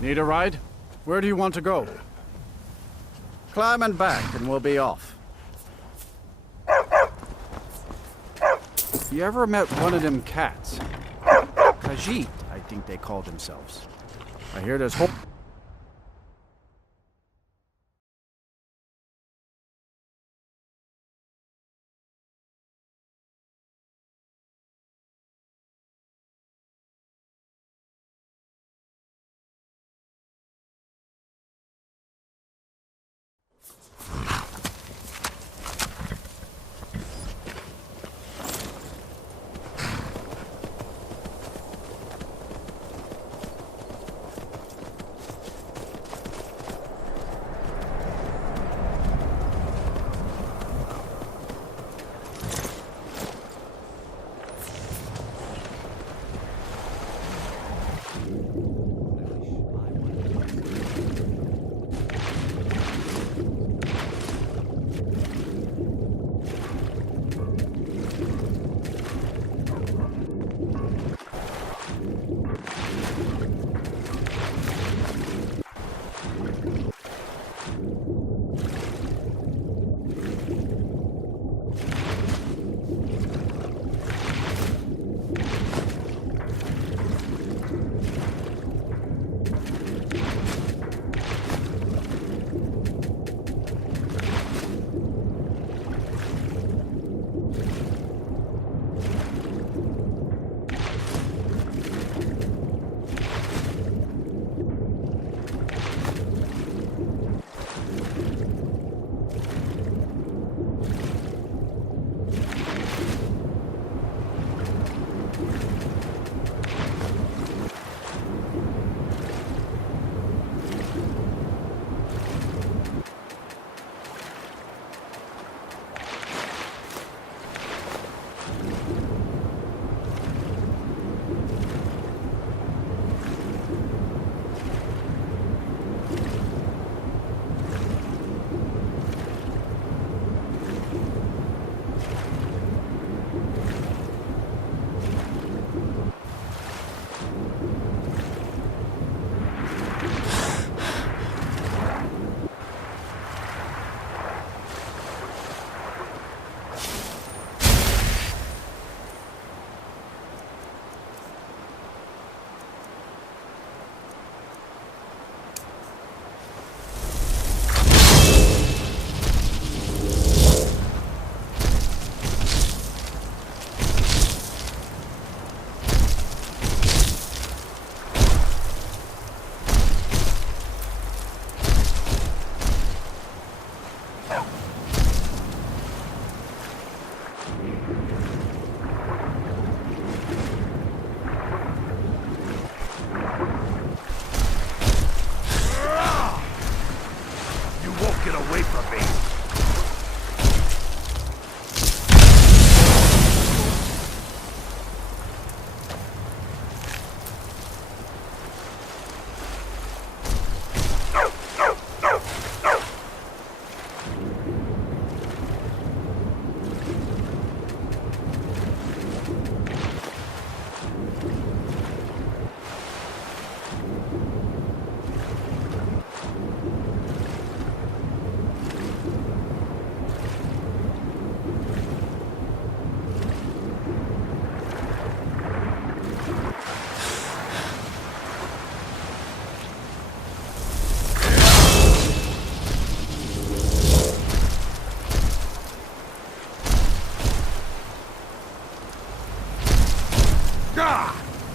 Need a ride? Where do you want to go? Climb and back and we'll be off. You ever met one of them cats? Khajiit, I think they call themselves. I hear there's hope.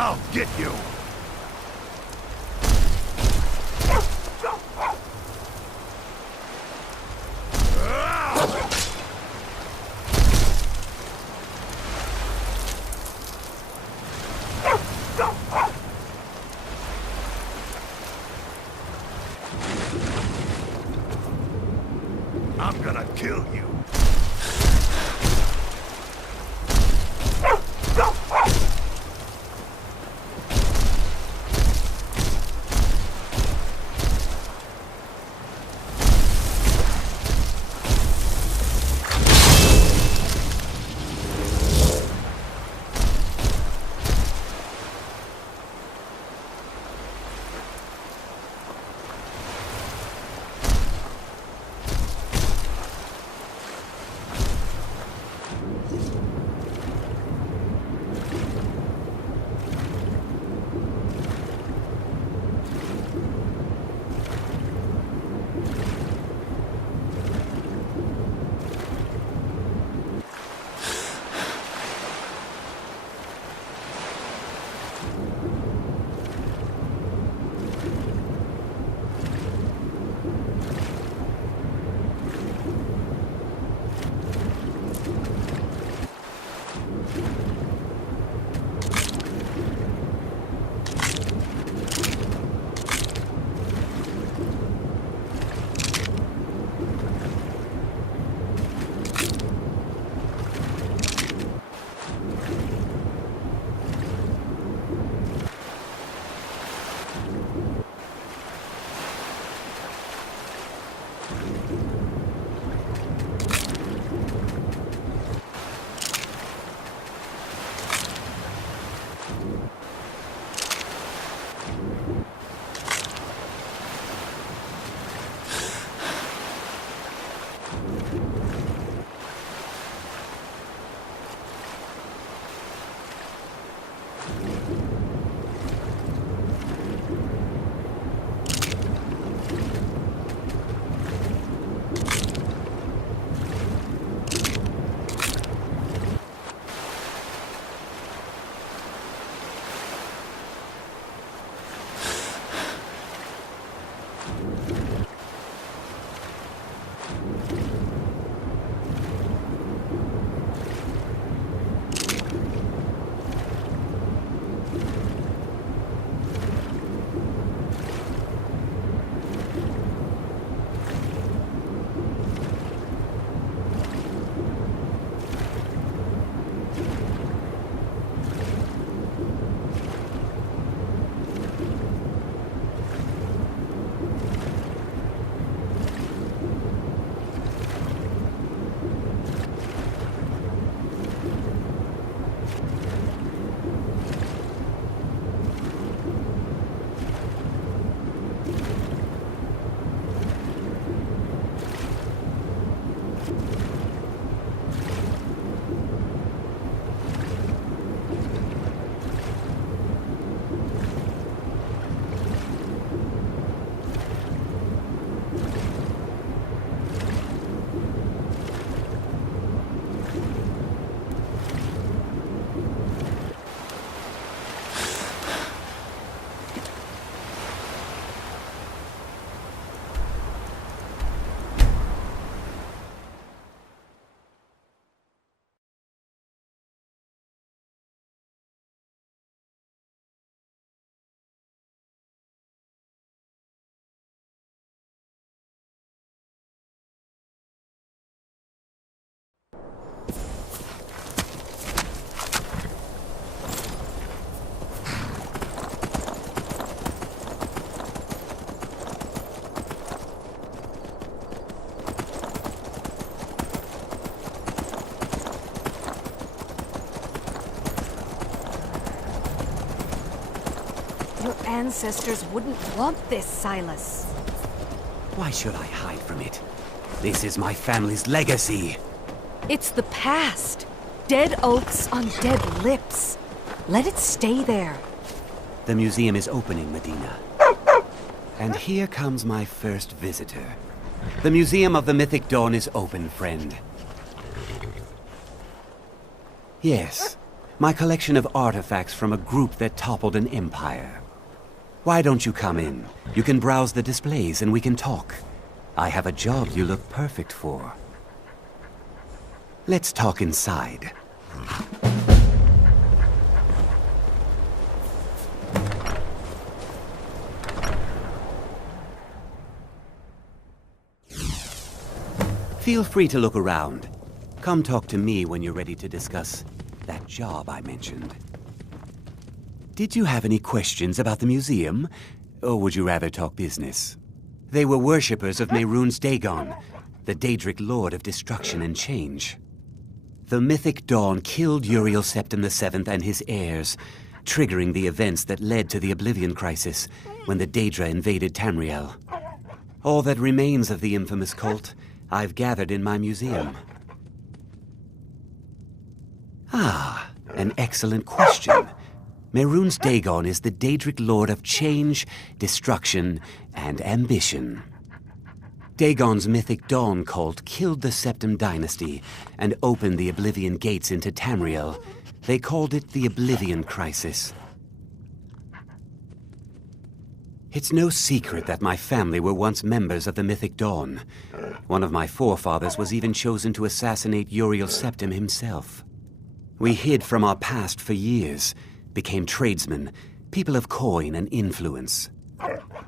I'll get you! I'm gonna kill you. Your ancestors wouldn't want this, Silas. Why should I hide from it? This is my family's legacy. It's the past. Dead oaks on dead lips. Let it stay there. The museum is opening, Medina. And here comes my first visitor. The Museum of the Mythic Dawn is open, friend. Yes, my collection of artifacts from a group that toppled an empire. Why don't you come in? You can browse the displays and we can talk. I have a job you look perfect for. Let's talk inside. Feel free to look around. Come talk to me when you're ready to discuss that job I mentioned. Did you have any questions about the museum? Or would you rather talk business? They were worshippers of Mehrunes Dagon, the Daedric Lord of Destruction and Change. The Mythic Dawn killed Uriel Septim VII and his heirs, triggering the events that led to the Oblivion Crisis when the Daedra invaded Tamriel. All that remains of the infamous cult I've gathered in my museum. Ah, an excellent question. Mehrunes Dagon is the Daedric Lord of Change, Destruction, and Ambition. Dagon's Mythic Dawn cult killed the Septim Dynasty and opened the Oblivion Gates into Tamriel. They called it the Oblivion Crisis. It's no secret that my family were once members of the Mythic Dawn. One of my forefathers was even chosen to assassinate Uriel Septim himself. We hid from our past for years, became tradesmen, people of coin and influence.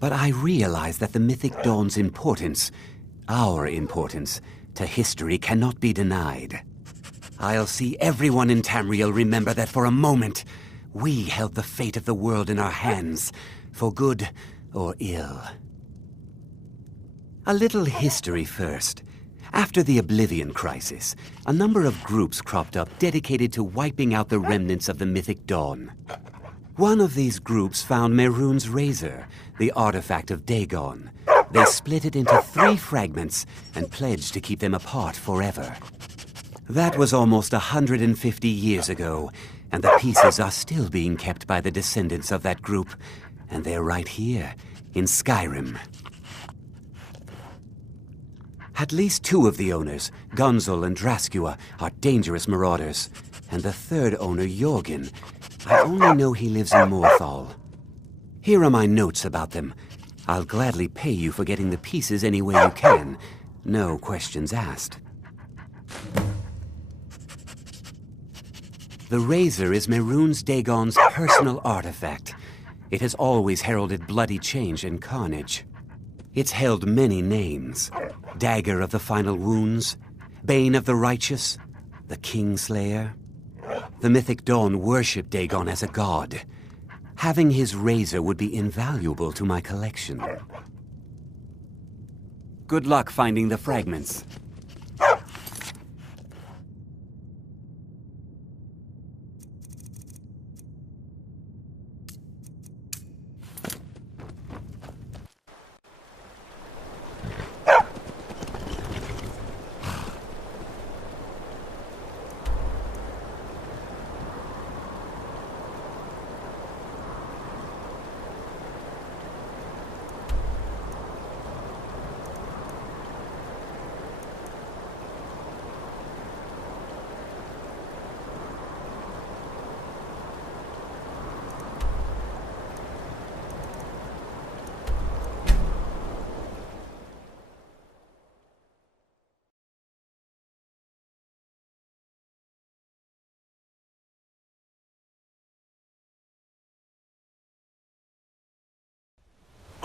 But I realized that the Mythic Dawn's importance, our importance, to history cannot be denied. I'll see everyone in Tamriel remember that for a moment, we held the fate of the world in our hands, for good or ill. A little history first. After the Oblivion Crisis, a number of groups cropped up dedicated to wiping out the remnants of the Mythic Dawn. One of these groups found Mehrunes' razor, the artifact of Dagon. They split it into 3 fragments and pledged to keep them apart forever. That was almost 150 years ago, and the pieces are still being kept by the descendants of that group, and they're right here, in Skyrim. At least 2 of the owners, Gunzel and Draskua, are dangerous marauders. And the 3rd owner, Jorgen, I only know he lives in Morthal. Here are my notes about them. I'll gladly pay you for getting the pieces any way you can. No questions asked. The razor is Mehrunes Dagon's personal artifact. It has always heralded bloody change and carnage. It's held many names. Dagger of the Final Wounds, Bane of the Righteous, the Kingslayer. The Mythic Dawn worshipped Dagon as a god. Having his razor would be invaluable to my collection. Good luck finding the fragments.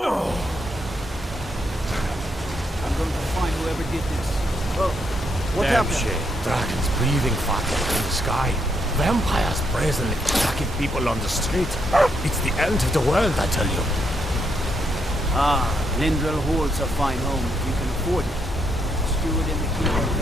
I'm going to find whoever did this. Well, what happened? Shame. dragons breathing fire in the sky. Vampires brazenly attacking people on the street. It's the end of the world, I tell you. Ah, Lindrel holds a fine home if you can afford it. Steward in the kingdom.